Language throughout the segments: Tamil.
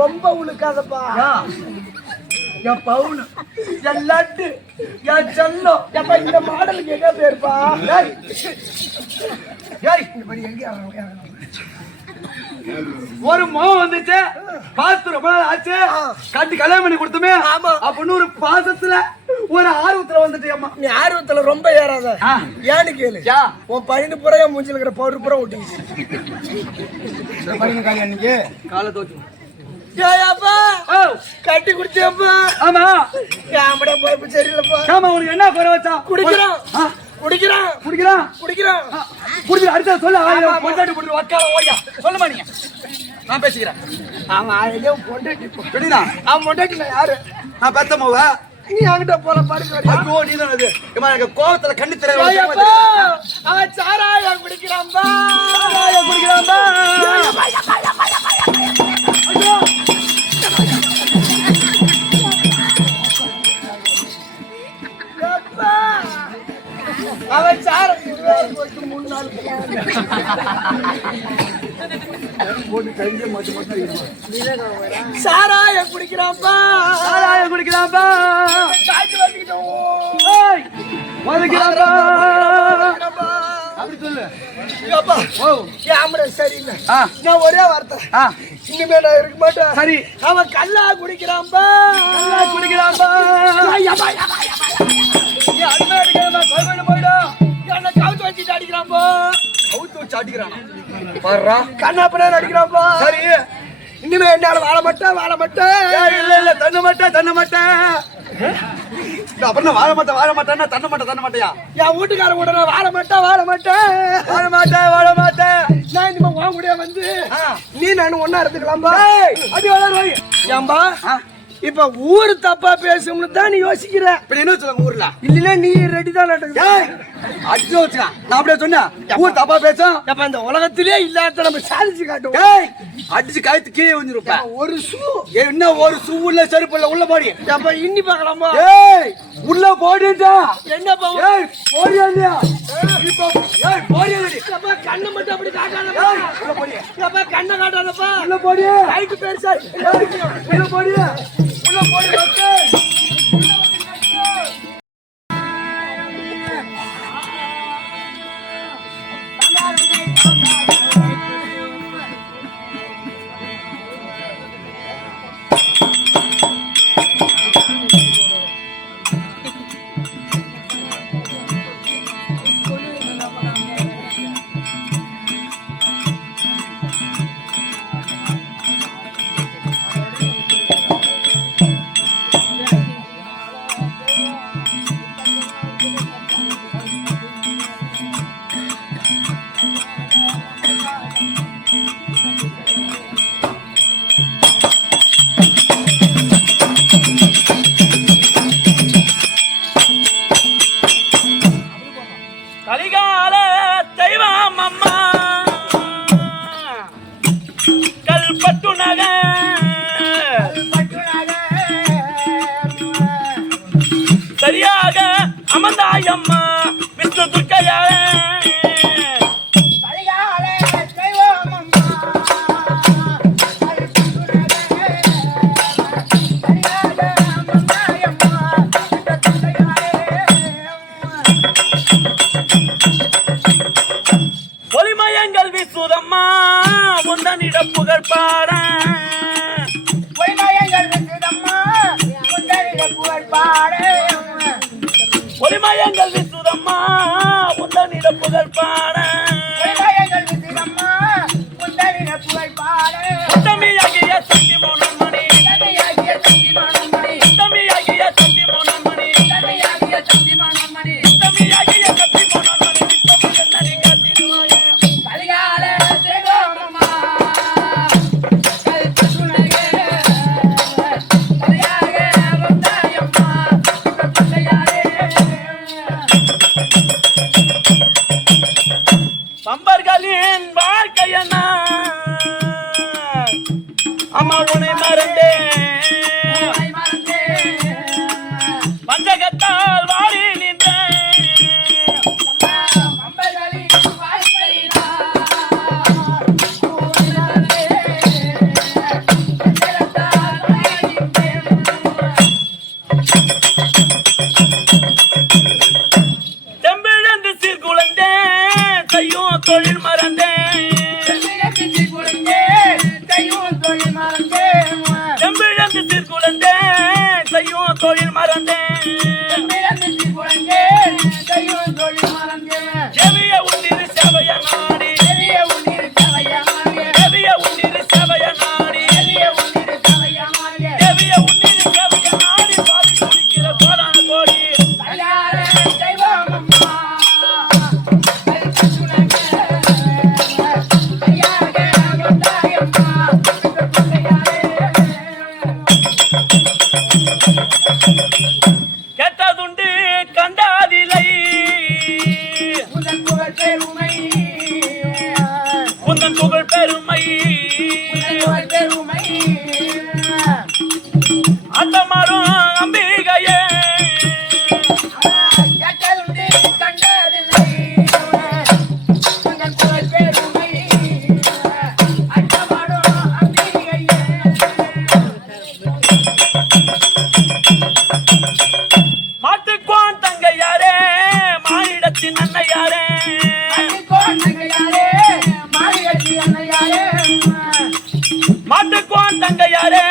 ரொம்ப உழுக்காதப்பா என் பவுன் என் லட்டு என் செல்லம் எப்ப இந்த மாடலுக்கு எங்க பேருப்பா ஒரு மோகம் வந்துச்சு பார்த்து ரொம்ப நாள் ஆச்சு கட்டி கல்யாணம் பண்ணி கொடுத்துமே அப்படின்னு ஒரு பாசத்துல ஒரு ஆர்வத்துல வந்துட்டு அம்மா நீ ஆர்வத்துல ரொம்ப ஏறாத ஏன்னு கேளு உன் பையனு பூரா என் மூஞ்சில இருக்கிற பவுடர் பூரா ஒட்டிச்சு அன்னைக்கு காலை தோச்சு கட்டி குடிச்சப்பா ஆமா கேமடா போய் சரியில்லப்பா ஆமா உனக்கு என்ன குறை வச்சா குடிக்கிறான் குடிக்கிறான் குடிக்கிறான் குடிக்கிறான் குடிக்கிற அடுத்த சொல்ல பொண்டாட்டி போட்டு வக்கால ஓய்யா சொல்லுமா நீங்க நான் பேசிக்கிறேன் அவன் பொண்டாட்டி சொல்லிடா அவன் பொண்டாட்டி நான் யாரு நான் பெத்த மோவ நீ அங்கிட்ட போல பாருங்க ஐயோ நீ தான் அது எனக்கு கோவத்துல கண்ணு தெரிய அவன் சாராயம் குடிக்கிறான்பா சாராயம் குடிக்கிறான்பா அவன் சாரம் 3 நாள் போட்டு கழிஞ்ச மட்டும் சாராயம் குடிக்கிறான்பா சாராயம் குடிக்கிறான்பா காய்ச்சி வச்சுக்கிட்டோம் அப்படி சொல்லு சரியில்லை நான் ஒரே வார்த்தை இனிமே நான் இருக்க மாட்டேன் சரி அவன் கல்லா குடிக்கிறான்பா குடிக்கிறான்பா போயிடும் என்ன கவுத்து வச்சுட்டு அடிக்கிறான்பா கவுத்து வச்சு அடிக்கிறானா கண்ணாப்பட அடிக்கிறான்பா சரி இனிமே என்னால வாழ மாட்டேன் இல்ல தண்ண மாட்டேன் அப்புறம் வாழ மாட்டேன்னா தண்ண மாட்டையா என் வீட்டுக்காரன் கூட நான் வாழ மாட்டேன் நான் இனிமே உன் கூட வந்து நீ நானும் ஒன்னா இருந்துக்கலாம்பா அது வளர்வாய் ஏம்பா இப்ப ஊரு தப்பா பேசும்னு தான் நீ யோசிக்கிற இப்படி என்ன சொல்லுங்க ஊர்ல இல்லன்னா நீ ரெடி தான் அடிச்சு வச்சுக்கலாம் நான் அப்படியே சொன்னேன் ஊர் தப்பா பேசும் அப்ப இந்த உலகத்திலே இல்லாத நம்ம சாதிச்சு காட்டுவோம் அடிச்சு காய்த்து கீழே வந்துருப்பேன் ஒரு ஷூ என்ன ஒரு ஷூ உள்ள செருப்பு இல்ல உள்ள போடி அப்ப இன்னி பாக்கலாமா உள்ள போடிட்டா என்ன போடியா இல்லையா போடியா கண்ணை மட்டும் அப்படி காட்டாதப்பா கண்ணை காட்டாதப்பா உள்ள போடியா ரைட்டு பெருசா உள்ள போடியா உள்ள போடி கலிகால தெய்வம் அம்மா கல்பட்டு நகை சரியாக அமர்ந்தாயம்மா விஷ்ணு துர்க்கையாள ஒளிமயங்கள் வீசுதம்மா முந்தனிட புகழ் பாட ஒளிமயங்கள் வீசுதம்மா முந்தனிட புகழ் பாட உத்தமியாகிய சக்தி மோனமணி உத்தமியாகிய சக்தி மோனமணி உத்தமியாகிய சக்தி மோனமணி வித்தமிழ் நடிகத்திருவாய பம்பர்களின் வாழ்க்கையனா அம்மா உனை மறந்தே பஞ்சகத்தால் வாடி நின்ற செம்பிழந்து சீர்குலைந்தே கையும் தொழில் மறந்தே செம்பிழந்து சீர்குலைந்தே கையும் தொழில் மறந்தே எவிய உன்னிரு சேவைய நாடி எவிய உன்னிரு சேவைய நாடி எவிய உன்னிரு சேவைய நாடி பாதி குடிக்கிற கோடான கோடி கெட்டதுண்டு கண்டாதிலை உந்தன் புகழ் பெருமை அட்டமாறும் அம்பிகையே மாட்டுக்கோன் தங்கையாரே மானிடத்தின் அன்னையாரே மாட்டுக்கோன் தங்கையாரே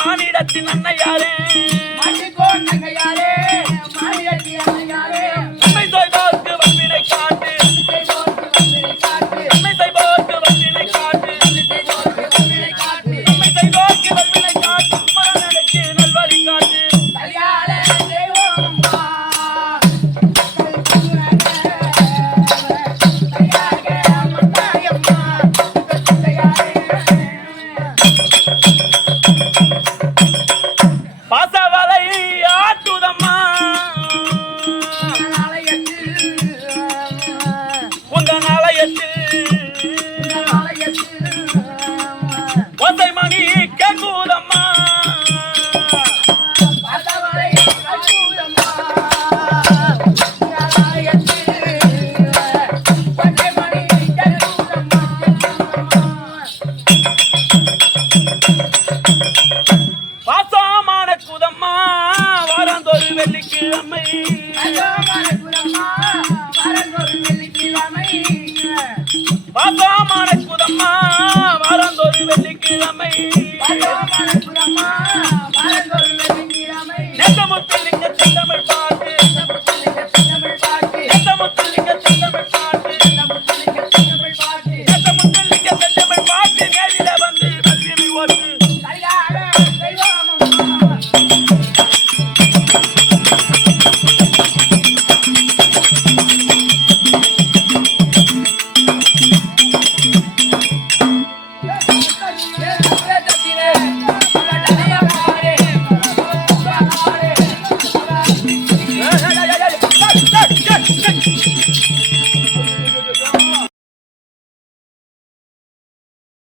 மானிடத்தின் அன்னையாரே